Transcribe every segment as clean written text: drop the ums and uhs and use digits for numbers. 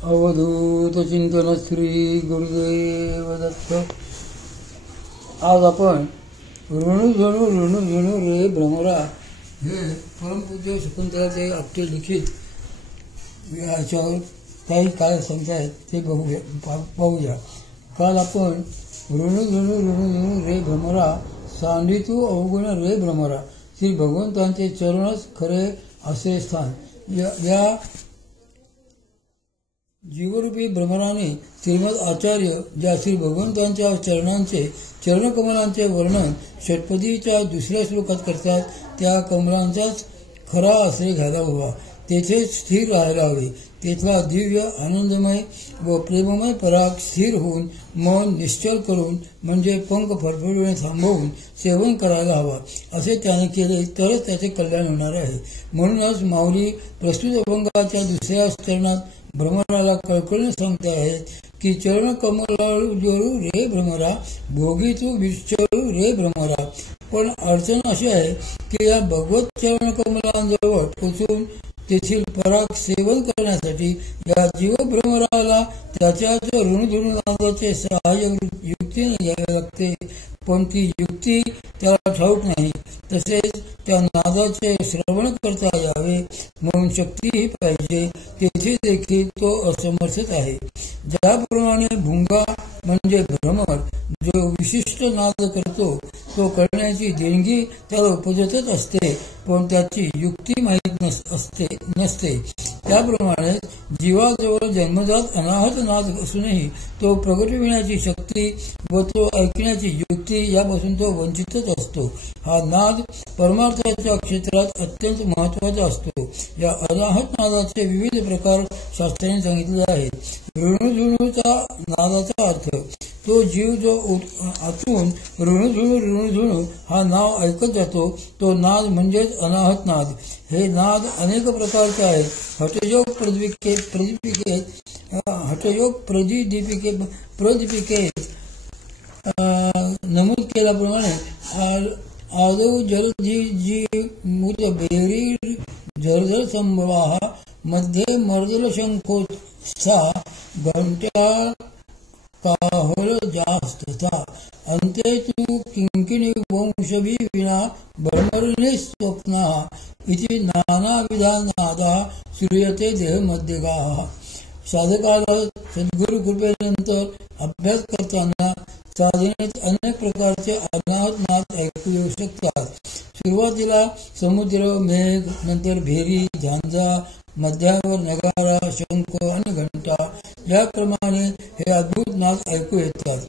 अवधूत चिंतन श्री गुरुदेव दत्त. आज आपण ऋणू झणू रे भ्रमरा हे परमपूज्य शकुंतलाचे आपटे लिखित याच्यावर काही काय सांगतायत ते पाहूया. काल आपण ऋणू झणू रे भ्रमरा सांडितू अवगुण रे भ्रमरा श्री भगवंतांचे चरणच खरे असे स्थान या जीवरूपी भ्रमराने श्रीमद आचार्य ज्या श्री भगवंतांच्या चरणकमलांचे वर्णन षटपदीच्या दुसऱ्या श्लोकात करतात त्या कमलांचाच खरा आश्रय घ्यायला हवा. तेथेच स्थिर राहायला हवे. तेथला दिव्य आनंदमय व प्रेममय पराग स्थिर होऊन मन निश्चल करून म्हणजे पंख फडफडविणे थांबवून सेवन करायला हवा. असे त्याने केले तरच त्याचे कल्याण होणार आहे. म्हणूनच माऊली प्रस्तुत अभंगाच्या दुसऱ्या चरणात भ्रमराला कळकळीने सांगते आहेत की चरण कमलाळू जोरू रे भ्रमरा भोगी तू विचळू रे भ्रमरा. पण अडचण अशी आहे की या भगवत चरण कमलांजवळ पोचून तेथील पराग सेवन करण्यासाठी या जीवभ्रमराला त्याच्याच ऋणधुणू नादाचे सहाय्य युक्तीने घ्यावे लागते. पण ती युक्ती त्याला ठाऊक नाही. तसेच त्या नादाचे श्रवण करता यावे म्हणून शक्तीही पाहिजे. तेथे देखील तो असमर्थच आहे. ज्याप्रमाणे भुंगा म्हणजे भ्रमर जो विशिष्ट नाद करतो तो करण्याची देणगी त्याला उपजतच असते, पण त्याची युक्ती माहीत नसते. त्याप्रमाणे जीवाजवळ जन्मजात अनाहत नाद असूनही तो प्रगटविण्याची शक्ती व तो ऐकण्याची युक्ती यापासून तो वंचितच असतो. हा नाद परमार्थाच्या क्षेत्रात अत्यंत महत्वाचा असतो. या अनाहत नादाचे विविध प्रकार शास्त्राने सांगितले आहेत. ऋणुझुणूचा नादाचा अर्थ तो जीव जो आतून ऋणुझुणू हा नाव ऐकत जातो तो नाद म्हणजेच अनाहत नाद. हे नाद अनेक प्रकारचे आहेत. हठयोग प्रदीपिकेत नमूद केल्याप्रमाणे आदौ जलजी मूत बेरी झरझर संभवाः मध्ये मर्दल शंखोत्सा घंटा काहोल जास्तथा अंते तू किंकिणी वंशभी विना भ्रमरणे स्वप्नाः इति नानाविधा नादाः श्रूयते देहमध्यगाः. साधकाला सद्गुरु कृपेनंतर अभ्यास करताना साधनेत अनेक प्रकारचे अनाहत नाद ऐकू येऊ शकतात. सुरुवातीला समुद्र, मेघ, नंतर भेरी, झांजा, मध्यावर नगारा, शंख आणि घंटा याप्रमाणे हे अद्भुत नाद ऐकू येतात.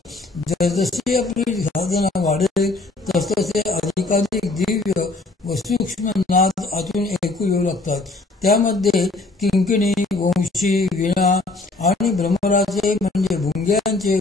जसजशी आपली साधना वाढेल तसतसे अधिकाधिक दिव्य व सूक्ष्म नाद आतून ऐकू येऊ लागतात. त्यामध्ये किंकिणी, वंशी, वीणा आणि भ्रमराचे म्हणजे भुंग्यांचे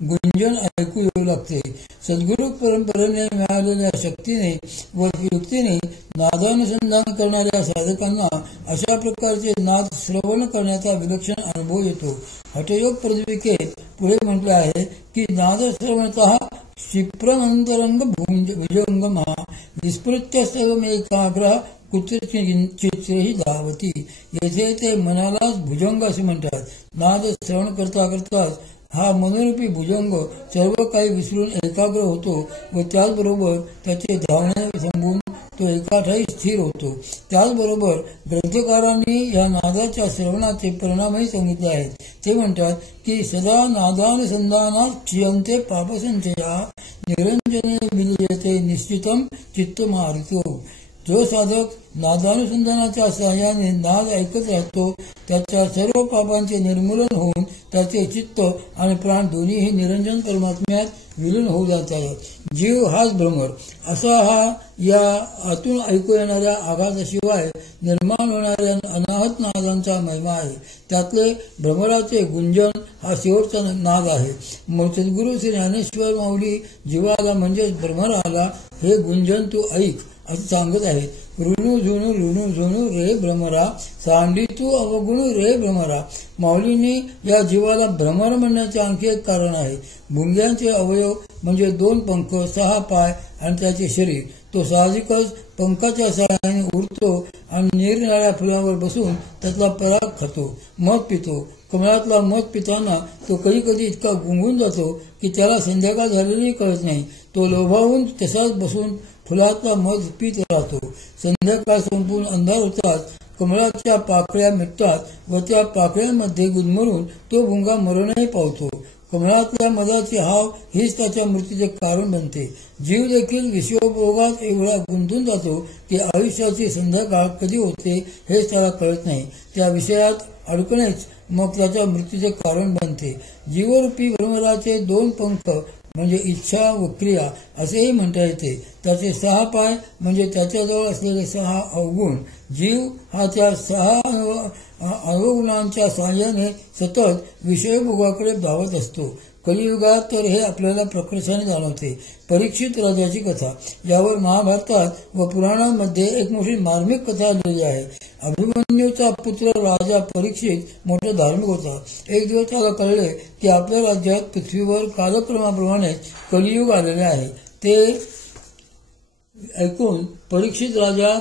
गुंजन ऐकू येऊ लागते. सद्गुरु परंपरेने मिळालेल्या शक्तीने व युक्तीने नादानुसंधान करणाऱ्या साधकांना अशा प्रकारचे नाद श्रवण करण्याचा विलक्षण अनुभव येतो. हठयोग प्रदीपिकेत पुढे म्हटले आहे की नादश्रवणतः क्षिप्रमंतरंग भुजंगमः विस्मृत्य सर्वमेकाग्रः कुत्रचित्तही धावती. येथे ते मनालाच भुजंग असे म्हणतात. नाद श्रवण करता करताच हा मनोरूपी भुजंग सर्व काही विसरून एकाग्र होतो व त्याचबरोबर त्याचे धावणे थांबून तो एका ठाई स्थिर होतो. त्याचबरोबर ग्रंथकारांनी या नादाच्या श्रवणाचे परिणामही सांगितले आहेत. ते म्हणतात की सदा नादानुसंधानात क्षीयन्ते पापसंचया निरंजने विलीयते निश्चितम चित्तमारुतो. जो साधक नादानुसंधानाच्या सहाय्याने नाद ऐकत राहतो त्याच्या सर्व पापांचे निर्मूलन होऊन त्याचे चित्त आणि प्राण दोन्हीही निरंजन परमात्म्यात विलीन होऊ जातात. जीव हाच भ्रमर असा हा या आतून ऐकू येणाऱ्या आघाताशिवाय निर्माण होणाऱ्या अनाहत नादांचा महिमा आहे. त्यातले भ्रमराचे गुंजन हा शेवटचा नाद आहे. सद्गुरु श्री ज्ञानेश्वर माऊली जीवाला म्हणजेच भ्रमराला हे गुंजन तू ऐक असं सांगत आहेत. ऋणू झुणू रे भ्रमरा सांडी तू अवगुण रे भ्रमरा. माऊलींनी या जीवाला भ्रमर म्हणण्याचे आणखी एक कारण आहे. भुंग्यांचे अवयव म्हणजे 2 पंख, 6 पाय आणि त्याचे शरीर. तो साहजिकच पंखाच्या सहाय्याने उडतो आणि निरनिराळ्या फुलावर बसून त्यातला पराग खातो, मध पितो. कमळातला मध पिताना तो कधी कधी इतका गुंगून जातो की त्याला संध्याकाळ झालेली कळत नाही. तो लोभावून तसाच बसून फुलातला मध पीत राहतो. संध्याकाळ संपून अंधार होताच कमळाच्या पाकळ्या मिटतात व त्या पाकळ्यांमध्ये गुदमरून तो भुंगा मरणही पावतो. कमळातल्या मधाची हाव हीच त्याच्या मृत्यूचे कारण बनते. जीव देखील विषयोपभोगात एवढा गुंतून जातो की आयुष्याची संध्याकाळ कधी होते हेच त्याला कळत नाही. त्या विषयात अडकणेच मग त्याच्या मृत्यूचे कारण बनते. जीवरूपी भ्रमराचे 2 पंख म्हणजे इच्छा व क्रिया असेही म्हणता येते. त्याचे 6 पाय म्हणजे त्याच्याजवळ असलेले 6 अवगुण. जीव हा त्या 6 अवगुणांच्या साहाय्याने सतत विषयभोगाकडे धावत असतो. कलियुगात तर हे आपल्याला प्रकर्षाने जाणवते. परीक्षित राजाची कथा, यावर महाभारतात व पुराणांमध्ये एक मोठी मार्मिक कथा आलेली आहे. अभिमन्यूचा पुत्र राजा परीक्षित मोठा धार्मिक होता. एक दिवस त्याला कळले की आपल्या राज्यात पृथ्वीवर कालक्रमाप्रमाणे कलियुग आलेले आहे. ते ऐकून परीक्षित राजा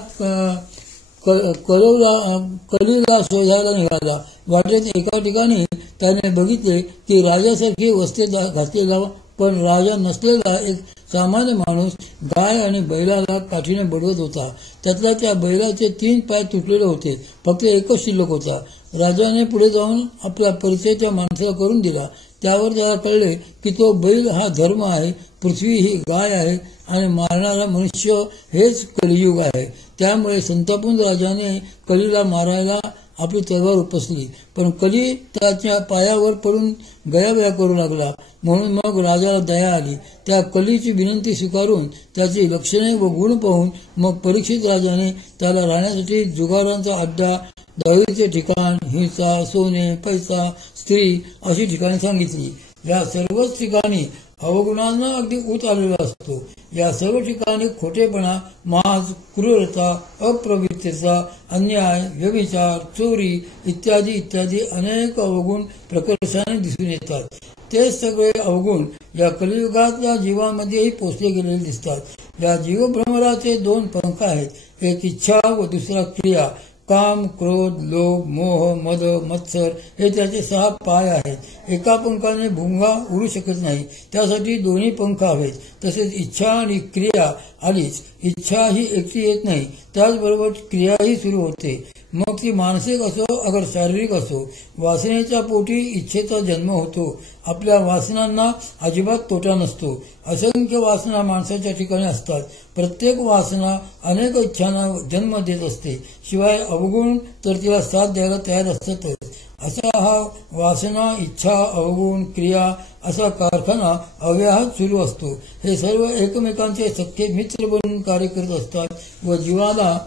कलिला शोधायला निघाला. वाटेत एका ठिकाणी त्याने बघितले की राजासारखी वस्त्रे घातलेला पण राजा नसलेला एक सामान्य माणूस गाय आणि बैलाला काठीने बडवत होता. त्यातल्या त्या बैलाचे 3 पाय तुटलेले होते, फक्त एकच शिल्लक होता. राजाने पुढे जाऊन आपला परिचय त्या माणसाला करून दिला. त्यावर त्याला कळले की तो बैल हा धर्म आहे, पृथ्वी ही गाय आहे आणि मारणारा मनुष्य हेच कलियुग आहे. त्यामुळे संतापून राजाने कलीला मारायला आपली तलवार उपसली, पण कली त्याच्या पायावर पडून गयाबया करू लागला. म्हणून मग राजाला दया आली. त्या कलीची विनंती स्वीकारून त्याची लक्षणे व गुण पाहून मग परीक्षित राजाने त्याला राहण्यासाठी जुगारांचा अड्डा, दळीचे ठिकाण, हिंसा, सोने, पैसा, स्त्री अशी ठिकाणे सांगितली. या सर्वच ठिकाणी अवगुणांना अगदी ऊत आलेला असतो. या सर्व ठिकाणी खोटेपणा, माज, क्रूरता, अप्रवृत्तता, अन्याय, व्यभिचार, चोरी इत्यादी इत्यादी अनेक अवगुण प्रकर्षाने दिसून येतात. ते सगळे अवगुण या कलियुगातल्या जीवामध्येही पोचले गेलेले दिसतात. या जीवभ्रमराचे 2 पंख आहेत, एक इच्छा व दुसरा क्रिया. काम, क्रोध, लोभ, मोह, मद, मत्सर हे त्याचे 6 पाय आहेत. एका पंखाने भुंगा उडू शकत नाही, त्यासाठी 2 पंख हवेत. तसेच इच्छा आणि क्रिया आलीच. इच्छा ही एकटी येत नाही, त्याचबरोबर क्रियाही सुरू होते. मग ती मानसिक असो अगर शारीरिक असो. वासनेच्या पोटी इच्छेचा जन्म होतो. आपल्या वासनांना अजिबात तोटा नसतो. असंख्य वासना माणसाच्या ठिकाणी असतात. प्रत्येक वासना अनेक इच्छांना जन्म देत असते. शिवाय अवगुण तर तिला साथ द्यायला तयार असतातच. असा हा वासना, इच्छा, अवगुण, क्रिया असा कारखाना अव्याहत सुरू असतो. हे सर्व एकमेकांचे सख्खे मित्र बनून कार्य करत असतात व जीवाला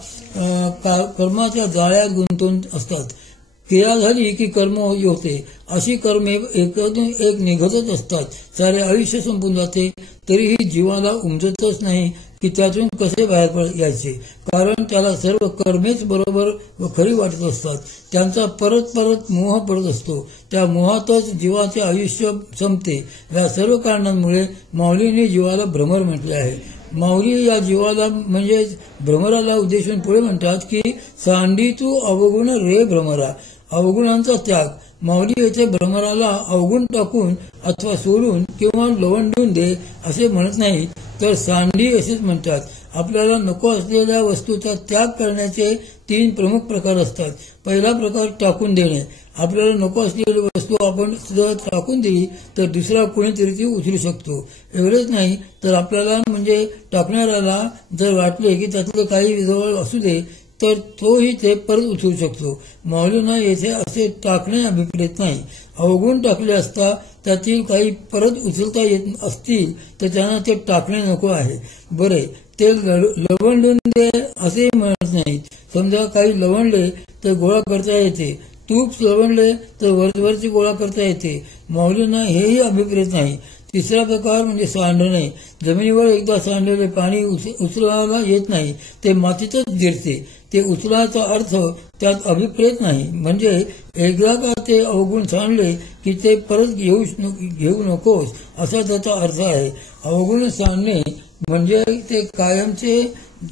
कर्माच्या जाळ्यात गुंतवून असतात. क्रिया झाली की कर्म होते. अशी कर्मे एकातून एक निघतच असतात. सारे आयुष्य संपून जाते तरीही जीवाला उमजतच नाही की त्यातून कसे बाहेर यायचे. कारण त्याला सर्व कर्मेच बरोबर व खरी वाटत असतात. त्यांचा परत परत मोह पडत असतो. त्या मोहातच जीवाचे आयुष्य संपते. या सर्व कारणांमुळे माऊलींनी जीवाला भ्रमर म्हटले आहे. माऊली या जीवाला म्हणजे भ्रमराला उद्देशून पुढे म्हणतात की सांडी तू अवगुण रे भ्रमरा. अवगुणांचा त्याग. माऊली येथे भ्रमराला अवगुण टाकून अथवा सोडून किंवा लवंडून दे असे म्हणत नाही, तर सांडी असेच म्हणतात. आपल्याला नको असलेल्या वस्तूचा त्याग करण्याचे 3 प्रमुख प्रकार असतात. पहिला प्रकार टाकून देणे. आपल्याला नको असलेली वस्तू आपण जर टाकून दिली तर दुसरा कोणीतरी ती उचलू शकतो. एवढेच नाही तर आपल्याला म्हणजे टाकणाऱ्याला जर वाटले की त्यातलं काही जवळ असू दे तर तोही ते परत उचलू शकतो. माऊलींना येथे असे टाकणे अभिप्रेत नाही. अवगुण टाकले असता त्यातील काही परत उचलता येत असतील तर त्यांना ते टाकणे नको आहे. बरे, ते लवंडून दे असेही म्हणत नाहीत. समजा काही लवंडले तर गोळा करता येते, तूप लवंडले तर वरची गोळा करता येते. माऊलींना हेही अभिप्रेत नाही. तिसरा प्रकार म्हणजे सांडणे. जमिनीवर एकदा सांडलेले पाणी उचलायला येत नाही, ते मातीतच जिरते. ते उचलायचा अर्थ त्यात अभिप्रेत नाही. म्हणजे एकदा का ते अवगुण सांडले की ते परत घेऊ नकोस असा त्याचा अर्थ आहे. अवगुण सांडणे म्हणजे ते कायमचे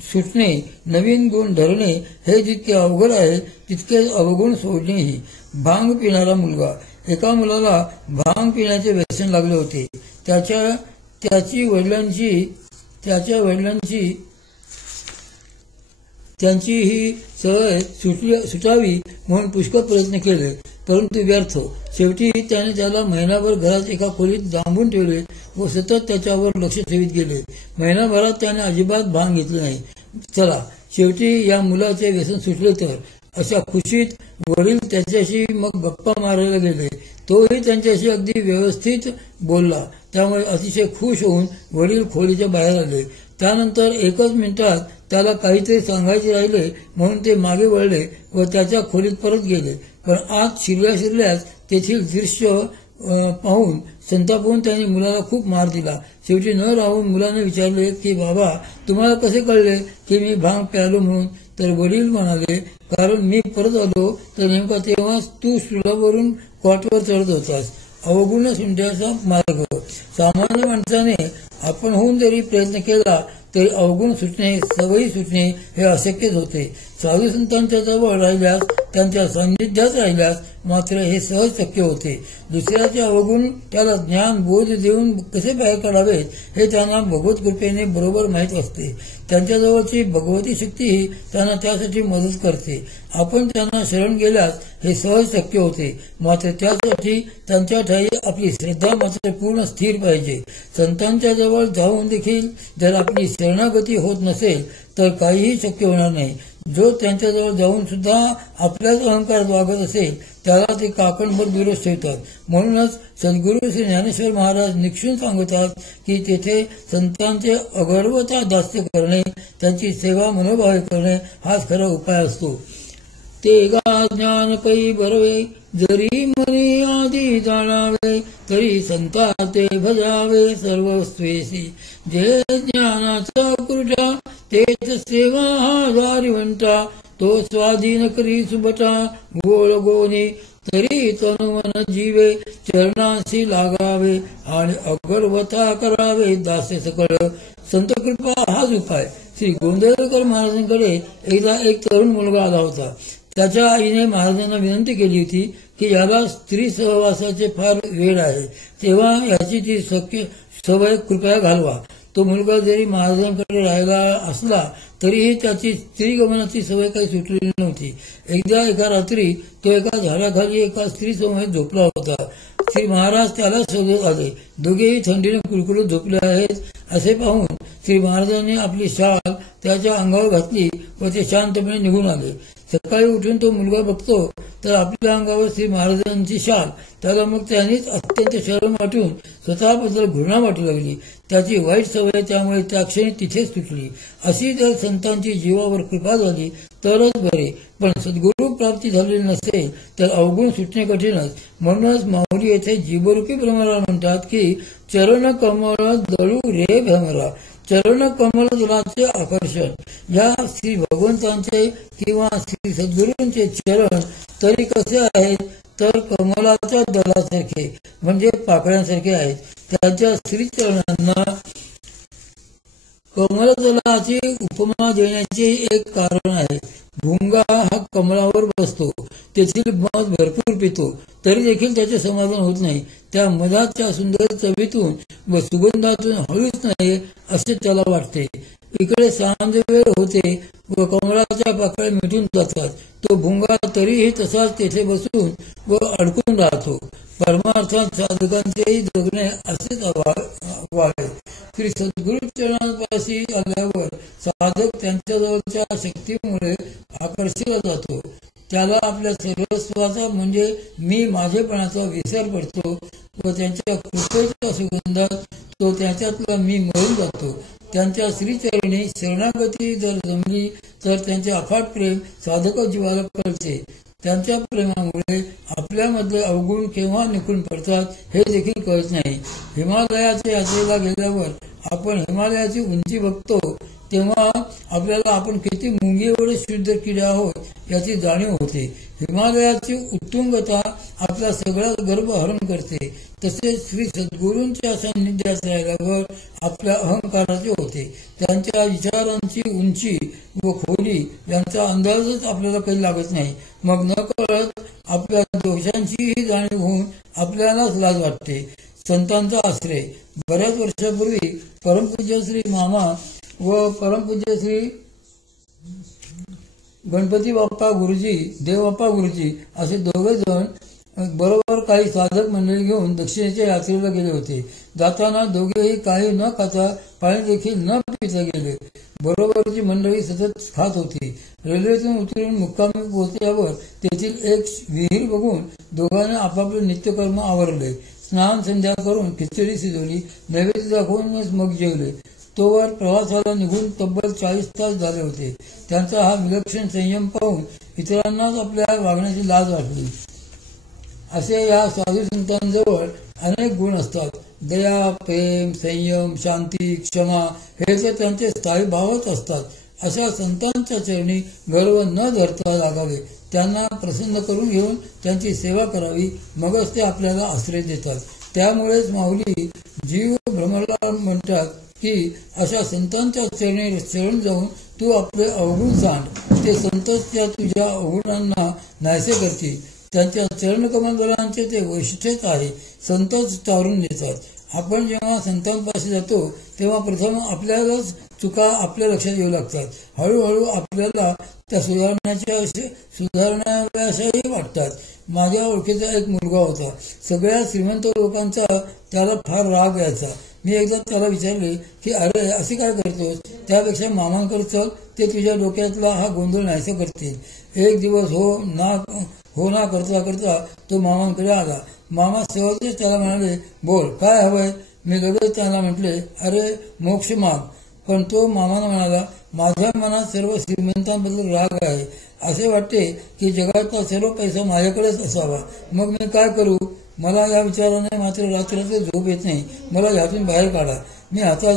सुटणे, नवीन गुण धरणे हे जितके अवघड आहे तितके अवगुण सोडणेही. भांग पिणारा मुलगा. एका मुलाला भांग पिण्याचे व्यसन लागले होते. त्याच्या वडिलांची त्यांची ही सवय सुटावी म्हणून पुष्कळ प्रयत्न केले, परंतु व्यर्थ. शेवटी त्याने त्याला महिनाभर घरात एका खोलीत डांबून ठेवले व सतत त्याच्यावर लक्ष ठेवीत गेले. महिनाभरात त्याने अजिबात भांग घेतले नाही. चला, शेवटी या मुलाचे व्यसन सुटले तर, अशा खुशीत वडील त्याच्याशी मग गप्पा मारायला गेले. तोही त्यांच्याशी अगदी व्यवस्थित बोलला. त्यामुळे अतिशय खुश होऊन वडील खोलीच्या बाहेर आले. त्यानंतर एकच मिनिटात त्याला काहीतरी सांगायचे राहिले म्हणून ते मागे वळले व त्याच्या खोलीत परत गेले. पण आत शिरल्याच तेथील दृश्य पाहून संतापून त्यांनी मुलाला खूप मार दिला. शेवटी न राहून मुलाने विचारले की बाबा, तुम्हाला कसे कळले की मी भांग प्यालो म्हणून? तर वडील म्हणाले, कारण मी परत आलो तर नेमका तेव्हाच तू स्टुलावरून कॉटवर चढत होतास. अवगुण सुटण्याचा मार्ग. सामान्य माणसाने आपण होऊन जरी प्रयत्न केला तरी अवगुण सुटणे, सवयी सुटणे हे अशक्यच होते. साधू संतांच्या जवळ राहिल्यास, त्यांच्या सान्निध्यात राहिल्यास मात्र हे सहज शक्य होते. दुसऱ्याचे अवगुण त्याला ज्ञान बोध देऊन कसे बाहेर काढावेत हे त्यांना भगवत कृपेने बरोबर माहीत असते. त्यांच्याजवळची भगवती शक्तीही त्यांना त्यासाठी मदत करते. आपण त्यांना शरण गेल्यास हे सहज शक्य होते. मात्र त्यासाठी त्यांच्या ठाई आपली श्रद्धा मात्र पूर्ण स्थिर पाहिजे. संतांच्या जवळ जाऊन देखील जर आपली शरणागती होत नसेल तर काहीही शक्य होणार नाही. जो त्यांच्याजवळ जाऊन सुद्धा आपल्याच अहंकारात वागत असेल त्याला ते काकणभर विरोध ठेवतात. म्हणूनच सद्गुरू श्री ज्ञानेश्वर महाराज निक्षून सांगतात की तेथे संतांचे अगर्वता दास्य करणे, त्यांची सेवा मनोभावे करणे हाच खरा उपाय असतो. ते गा ज्ञान पै बरवे, जरी मनी आधी जाणावे, तरी संता ते भजावे सर्वस्वेसी. जे ज्ञानाचा कुरटा, तेच सेवा हा जारिवंटा, तो स्वाधीन करी सुबटा गोळ गोनी, तरी तनुमन जीवे चरणाशी लागावे, आणि अगर्वता करावे दास्य सकळ. संत कृपा हाच उपाय. श्री गोंधळकर महाराजांकडे एकदा एक तरुण मुलगा आला होता. त्याच्या आईने महाराजांना विनंती केली होती की याला स्त्री सहवासाचे फार वेळ आहे, तेव्हा याची ती सवय कृपया घालवा. तो मुलगा जरी महाराजांकडे राहिला असला तरीही त्याची स्त्रीगमनाची सवय काही सुटलेली नव्हती. एकदा एका रात्री तो एका झाडाखाली एका स्त्री समवेत झोपला होता. श्री महाराज त्याला शोधत आले. दोघेही थंडीने कुडकुडत झोपले आहेत असे पाहून श्री महाराजांनी आपली शाल त्याच्या अंगावर घातली व ते शांतपणे निघून आले. सकाळी उठून तो मुलगा बघतो तर आपल्या अंगावर श्री महाराजांची शाल. त्याला मग त्यांनीच अत्यंत शरम वाटून स्वतःबद्दल घृणा वाटू लागली. त्याची वाईट सवय त्यामुळे त्या क्षणी तिथेच सुटली. अशी जर संतांची जीवावर कृपा झाली तरच बरे, पण सद्गुरू प्राप्ती झालेली नसेल तर अवगुण सुटणे कठीणच. म्हणूनच माऊली येथे जीवरूपी भ्रमरा म्हणतात की चरण कमळ दळू रे भ्रमरा. चरण कमल दलाचे आकर्षण. या श्री भगवंतांचे किंवा श्री सद्गुरूंचे चरण तरी कसे आहेत तर कमलाच्या दलासारखे म्हणजे पाकळ्यांसारखे आहेत. त्यांच्या श्रीचरणांना कमलदलाची उपमा देण्याचे एक कारण आहे. भुंगा हा कमलावर बसतो, तेथील मध भरपूर पितो, तरी देखील त्याचे समाधान होत नाही. त्या मधाच्या सुंदर चवीतून व सुगंधातून हळूच नाही असे त्याला वाटते. इकडे सांज वेळ होते व कमळाच्या पाकळ्या मिटून जातात. तो भुंगा तरीही तसाच तेथे बसून व अडकून राहतो. परमार्थात साधकांचेही जगणे असेच व्हावे. श्री सद्गुरू चरणांपाशी आल्यावर साधक त्यांच्याजवळच्या शक्तीमुळे आकर्षिला जातो. त्याला आपल्या सर्वस्वाचा म्हणजे मी माझेपणाचा विसर पडतो व त्यांच्या कृपेच्या सुगंधात तो त्याच्यातला मी मरून जातो. त्यांच्या श्रीचरणी शरणागती जर जमली तर त्यांचे अफाट प्रेम साधक जीवाला कळते. त्यांच्या प्रेमामुळे आपल्यामधले अवगुण केव्हा निघून पडतात हे देखील कळत नाही. हिमालयाच्या यात्रेला गेल्यावर आपण हिमालयाची उंची बघतो तेव्हा आपल्याला आपण किती मुंगी एवढे शुद्ध किडे आहोत याची जाणीव होते. हिमालयाची उत्तुंगता आपला सगळा गर्भ हरण करते. तसेच श्री सद्गुरूंच्या सान्निध्यात राहिल्यावर आपल्या अहंकाराचे होते. त्यांच्या विचारांची उंची व खोली यांचा अंदाजच आपल्याला काही लागत नाही. मग नकळत आपल्या दोषांचीही जाणीव होऊन आपल्यालाच लाज वाटते. संतांचा आश्रय. बऱ्याच वर्षापूर्वी परमपूज्य श्री मामा व परमपूज्य श्री गणपती बाप्पा गुरुजी, देवबाप्पा गुरुजी असे दोघे जण बरोबर काही साधक मंडळी घेऊन दक्षिणेच्या यात्रेला गेले होते. जाताना दोघेही काही न खाता पाणी देखील न पिता गेले. बरोबरची मंडळी सतत खात होती. रेल्वेतून उतरून मुक्कामी पोहोचल्यावर तेथील एक विहीर बघून दोघांनी आपापले नित्यकर्म आवरले. स्नान संध्या करून खिचडी शिजवली, नैवेद्य दाखवूनच मग जेवले. तोवर प्रवासाला निघून तब्बल 40 तास झाले होते. त्यांचा हा विलक्षण संयम पाहून इतरांनाच आपल्या वागण्याची लाज वाटली. असे या साधू संतांजवळ अनेक गुण असतात. दया, प्रेम, संयम, शांती, क्षमा हे तर त्यांचे स्थायी भावच असतात. अशा संतांच्या चरणी गर्व न धरता लागावे. त्यांना प्रसन्न करून घेऊन त्यांची सेवा करावी, मगच ते आपल्याला आश्रय देतात. त्यामुळेच माऊली जीव भ्रमरला म्हणतात की अशा संतांच्या चरणी शरण जाऊन तू आपले अवगुण सांड. ते संतच त्या तुझ्या अवगुणांना नाहीसे करतील. त्यांच्या चरणकमलांचे ते वैशिष्ट्यच आहे. संतच तारून देतात. आपण जेव्हा संतांपाशी जातो तेव्हा प्रथम आपल्यालाच चुका आपल्या लक्षात येऊ लागतात. हळूहळू आपल्याला त्या सुधारण्याशाही वाटतात. माझ्या ओळखीचा एक मुलगा होता. सगळ्या श्रीमंत लोकांचा त्याला फार राग यायचा. मी एकदा त्याला विचारले की अरे असे काय करतोस, त्यापेक्षा मामांकडे चल, ते तुझ्या डोक्यातला हा गोंधळ नाहीसा करतील. एक दिवस हो ना करता करता तो मामांकडे आला. मामा सहजच त्याला म्हणाले, बोल काय हवंय. मी लगेच त्याला म्हटले, अरे मोक्ष माग. पण तो मामाला म्हणाला, माझ्या मनात सर्व श्रीमंतांबद्दल राग आहे. असे वाटते की जगातला सर्व पैसा माझ्याकडेच असावा. मग मी काय करू. मला या विचाराने मात्र रात्र झोप येत नाही. मला ह्यातून बाहेर काढा. मी हताश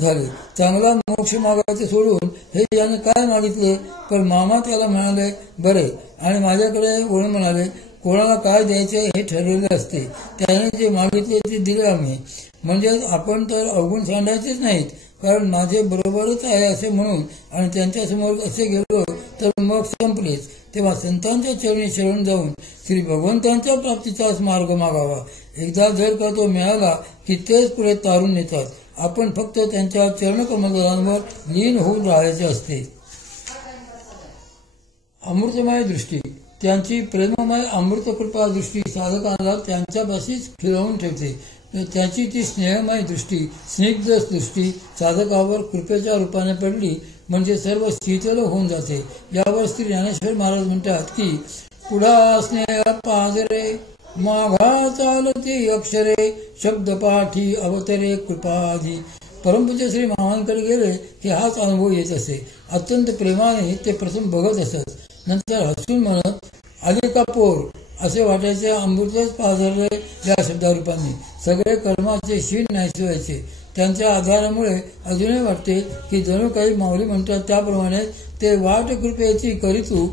झाले. चांगला मोक्ष मागायचे सोडून हे याने काय मागितले. पण मामा त्याला म्हणाले, बरे. आणि माझ्याकडे वळून म्हणाले, कोणाला काय द्यायचे हे ठरलेले असते. त्याने जे मागितले ते दिले आम्ही. म्हणजे आपण तर अवगुण सांडायचेच नाहीत, कारण माझे बरोबरच आहे असे म्हणून आणि त्यांच्यासमोर असे गेलो तर मग संपलेच. तेव्हा संतांच्या चरणी शरण जाऊन श्री भगवंतांच्या प्राप्तीचाच मार्ग मागावा. एकदा जर का तो मिळाला की तेच पुढे तारून नेतात. आपण फक्त त्यांच्या चरणकमलांवर लीन होऊन राहायचे असते. अमृतमय दृष्टी. त्यांची प्रेममय अमृतकृपा दृष्टी साधकाला त्यांच्यापाशीच खिळवून ठेवते. त्याची ती स्नेहमय दृष्टी, स्निग्ध दृष्टी साधकावर कृपेच्या रूपाने पडली म्हणजे सर्व शीतल होऊन जाते. यावर श्री ज्ञानेश्वर महाराज म्हणतात की पुढा स्नेह पाजरे, माघा चालती अक्षरे, शब्दपाठी अवतरे कृपाधी. परमपूज्य श्री मामांकडे गेले की हाच अनुभव येत असे. अत्यंत प्रेमाने ते प्रथम बघत असत. नंतर हसून म्हणत, आली का पोर असे वाटायचे. अमृतच पाझरले या शब्दारूपांनी. सगळे कर्माचे शीण नाहीसे व्हायचे. त्यांच्या आधारामुळे अजूनही वाटते की जणू काही माऊली म्हणतात त्याप्रमाणे ते वाट कृपेची करीतू,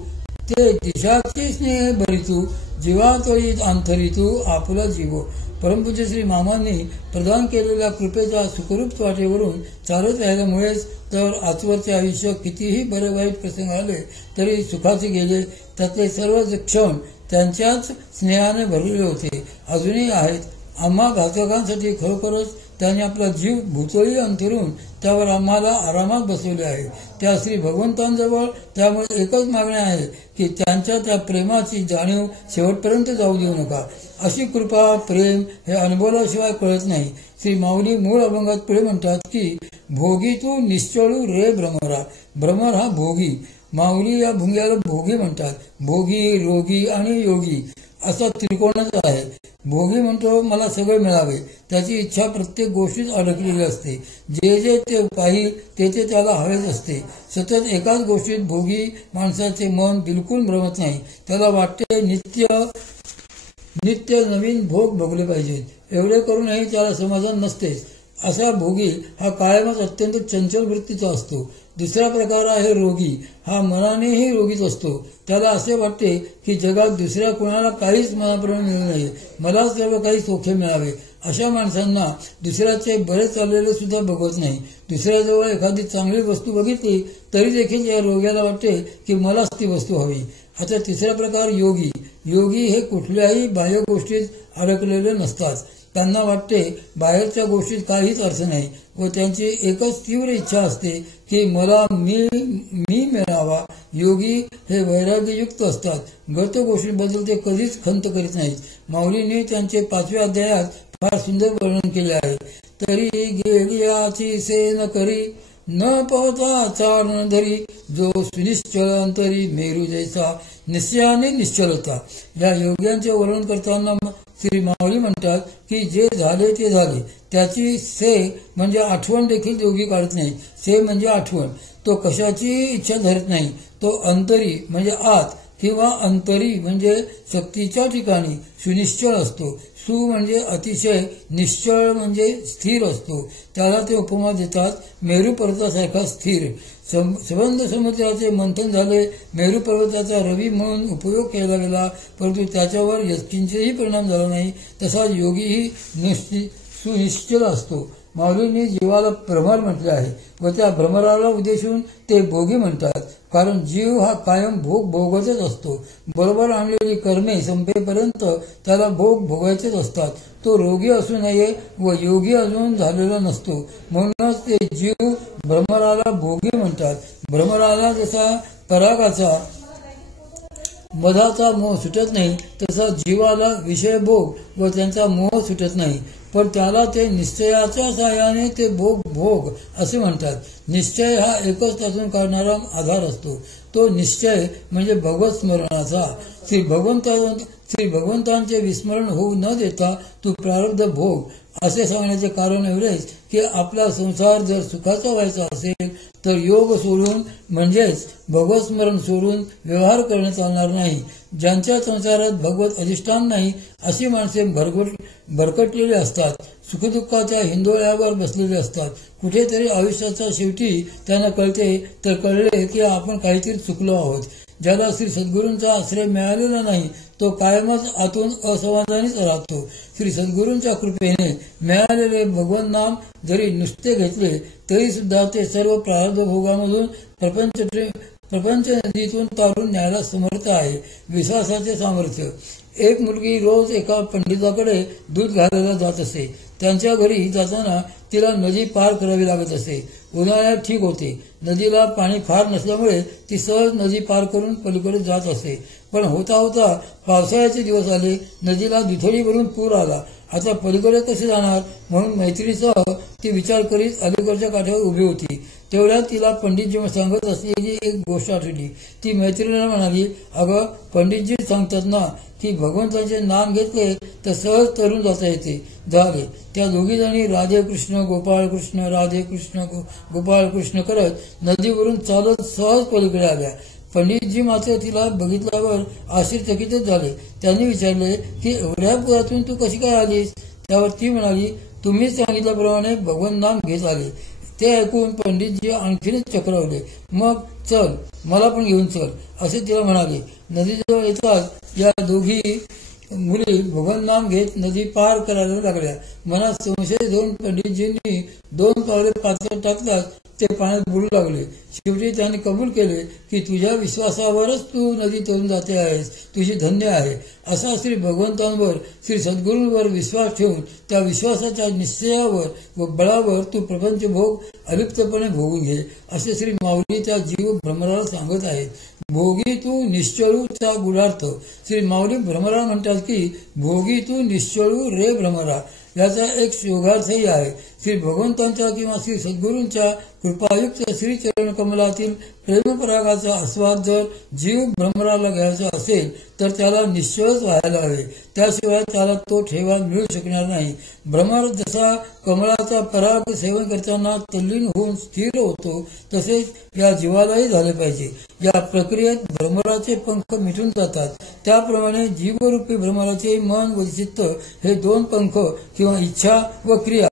ते दिशाची स्नेह भरितू, जीवातोळी अंतरितू आपला जीव. परमपूज्य श्री मामांनी प्रदान केलेल्या कृपेच्या सुखरूप वाटेवरून चालत राहिल्यामुळेच तर आजवरचे आयुष्य कितीही बरे वाईट प्रसंग आले तरी सुखाचे गेले. त्यातले सर्व क्षण त्यांच्याच स्नेहाने भरलेले होते, अजूनही आहेत. आम्हा घातकांसाठी खरोखरच त्यांनी आपला जीव भुतळी अंतरून त्यावर आम्हाला आरामात बसवले आहे. त्या श्री भगवंतांजवळ त्यामुळे एकच मागणी आहे की त्यांच्या त्या प्रेमाची जाणीव शेवटपर्यंत जाऊ देऊ नका. अशी कृपा प्रेम हे अनुभवल्याशिवाय कळत नाही. श्री माऊली मूळ अभंगात पुढे म्हणतात की भोगी तू निश्चळू रे भ्रमरा. भ्रमर हा भोगी. माऊली या भुंग्याला भोगी म्हणतात. भोगी, रोगी आणि योगी असा त्रिकोणच आहे. भोगी म्हणतो मला सगळे मिळावे. त्याची इच्छा प्रत्येक गोष्टीत अडकलेली असते. जे जे ते पाहिल ते ते त्याला हवेच असते. सतत एकाच गोष्टीत भोगी माणसाचे मन बिलकुल भ्रमत नाही. त्याला वाटते नित्य नवीन भोग भोगले पाहिजेत. एवढे करूनही त्याला समाधान नसतेच. असा भोगी हा कायमच अत्यंत चंचल वृत्तीचा असतो. दुसरा प्रकार आहे रोगी. हा मनानेही रोगीच असतो. त्याला असे वाटते की जगात दुसऱ्या कोणाला काहीच मनाप्रमाणे मिळू नये, मलाच सर्व काही सौख्य मिळावे. अशा माणसांना दुसऱ्याचे बरे चाललेले सुद्धा बघत नाही. दुसऱ्याजवळ एखादी चांगली वस्तू बघितली तरी देखील या रोग्याला वाटते की मलाच ती वस्तू हवी. आता तिसरा प्रकार योगी. योगी हे कुठल्याही बाह्य गोष्टीत अडकलेले नसतात. त्यांना वाटते बाहेरच्या गोष्टीत काहीच अर्थ नाही व त्यांची एकच तीव्र इच्छा असते की मला मी मिळावा. योगी हे वैराग्ययुक्त असतात. गत गोष्टींबद्दल ते कधीच खंत करीत नाहीत. माऊलींनी त्यांचे 5व्या अध्यायात फार सुंदर वर्णन केले आहे. तरी गेलियाची सेन करी न पवता चारण धरी, जो सुनिश्चल अंतरी मेरू जैसा निश्चयाने निश्चलता. या योग्यांचे वर्णन करताना श्री माऊली म्हणतात की जे झाले ते झाले. त्याची से म्हणजे आठवण देखील योगी काढत नाही. से म्हणजे आठवण. तो कशाची इच्छा धरत नाही. तो अंतरी म्हणजे आत किंवा अंतरी म्हणजे शक्तीच्या ठिकाणी सुनिश्चळ असतो. सु म्हणजे अतिशय, निश्चळ म्हणजे स्थिर असतो. त्याला ते उपमा देतात मेरू पर्वतासारखा स्थिर. संबंध समुद्राचे मंथन झाले. मेरू पर्वताचा रवी म्हणून उपयोग केला गेला, परंतु त्याच्यावर किंचितही परिणाम झाला नाही. तसा योगीही सुनिश्चल असतो. माऊलींनी जीवाला भ्रमर म्हटले आहे व त्या भ्रमराला उद्देशून ते भोगी म्हणतात. कारण जीव हा कायम भोग भोगतच असतो. बरोबर आणलेली कर्मे संपेपर्यंत त्याला भोग भोगायचेच असतात. तो रोगी असू नये व योगी अजून झालेला नसतो. म्हणूनच ते जीव भ्रमराला भोगी म्हणतात. भ्रमराला जसा परागाचा मधाचा मोह सुटत नाही तसा जीवाला विषय भोग व त्यांचा मोह सुटत नाही. पण त्याला ते निश्चयाच्या साहाय्याने ते भोग असे म्हणतात. निश्चय हा एकच त्यातून काढणारा आधार असतो. तो निश्चय म्हणजे भगवत स्मरणाचा. श्री भगवंतांचे विस्मरण होऊ न देता तू प्रारब्ध भोग असे सांगण्याचे कारण एवढेच की आपला संसार जर सुखाचा व्हायचा असेल तर योग सोडून म्हणजेच भगवत स्मरण सोडून व्यवहार करणे चालणार नाही. ज्यांच्या संसारात भगवत अधिष्ठान नाही अशी माणसे भरकटलेली असतात. सुखदुःखाच्या हिंदोळ्यावर बसलेले असतात. कुठेतरी आयुष्याच्या शेवटी त्यांना कळले की आपण काहीतरी चुकलो आहोत. ज्याला श्री सद्गुरूंचा आश्रय मिळालेला नाही तो कायमच आतून असमाधानीच राहतो. श्री सद्गुरूंच्या कृपेने मिळालेले भगवान नाम जरी नुसते घेतले तरी सुद्धा ते सर्व प्रारब्ध भोगामधून प्रपंच नदीतून तारून न्यायला समर्थ आहे. विश्वासाचे सामर्थ्य. एक मुलगी रोज एका पंडिताकडे दूध घालायला जात असे. त्यांच्या घरी जाताना तिला नदी पार करावी लागत असे. उन्हाळ्यात ठीक होते. नदीला पाणी फार नसल्यामुळे ती सहज नदी पार करून पलीकडे जात असे. पण होता होता पावसाळ्याचे दिवस आले. नदीला दुथडी भरून पूर आला. आता पलीकडे कसे जाणार म्हणून मैत्रीसह ती विचार करीत अलीकडच्या काठावर उभी होती. तेवढ्यात तिला पंडितजी सांगत असलेली एक गोष्ट आठवली. ती मैत्रिणीला म्हणाली, अगं पंडितजी सांगतात ना की भगवंताचे नाम घेतले तर सहज तरून जाता येते. झाले. त्या दोघी जणी राधे कृष्ण गोपाळ कृष्ण राधे कृष्ण गोपाळ कृष्ण करत नदीवरून चालत सहज पलीकडे आल्या. पंडितजी मात्र तिला बघितल्यावर आश्चर्यचकितच झाले. त्यांनी विचारले की एवढ्या पुरातून तू कशी काय आलीस? त्यावर ती म्हणाली, तुम्हीच सांगितल्याप्रमाणे भगवान नाम घेत आले. ते ऐकून पंडितजी आणखीनच चक्रावले. मग चल, मला पण घेऊन चल असे तिला म्हणाले. नदीजवळ येताच या दोघी मुली भगवान नाम घेत नदी पार करायला लागल्या. मनात संशय घेऊन पंडितजींनी 2 पावले पात्रात टाकताच ते पाण्यात बुडू लागले. शेवटी त्यांनी कबूल केले की तुझ्या विश्वासावरच तू नदी तरून जाते आहेस, तुझी धन्य आहे. असा श्री भगवंतांवर श्री सद्गुरूंवर विश्वास ठेवून त्या विश्वासाच्या निश्चयावर व बळावर तू प्रपंच भोग अलिप्तपणे भोगून घे असे श्री माऊली त्या जीव भ्रमराला सांगत आहेत. भोगी तू निश्चळूचा गुणार्थ. श्री माऊली भ्रमराला म्हणतात की भोगी तू निश्चळू रे भ्रमरा. याचा एक योगार्थही आहे. श्री भगवंतांच्या किंवा श्री सद्गुरूंच्या कृपायुक्त श्रीचरण कमलातील प्रेमपरागाचा आस्वाद जर जीव भ्रमराला घ्यायचा असेल तर त्याला निश्चयच व्हायला हवे. त्याशिवाय त्याला तो ठेवा मिळू शकणार नाही. भ्रमर जसा कमळाचा पराग सेवन करताना तल्लीन होऊन स्थिर होतो तसेच या जीवालाही झाले पाहिजे. या प्रक्रियेत भ्रमराचे पंख मिटून जातात. त्याप्रमाणे जीवरूपी भ्रमराचे मन व चित्त हे 2 पंख किंवा इच्छा व क्रिया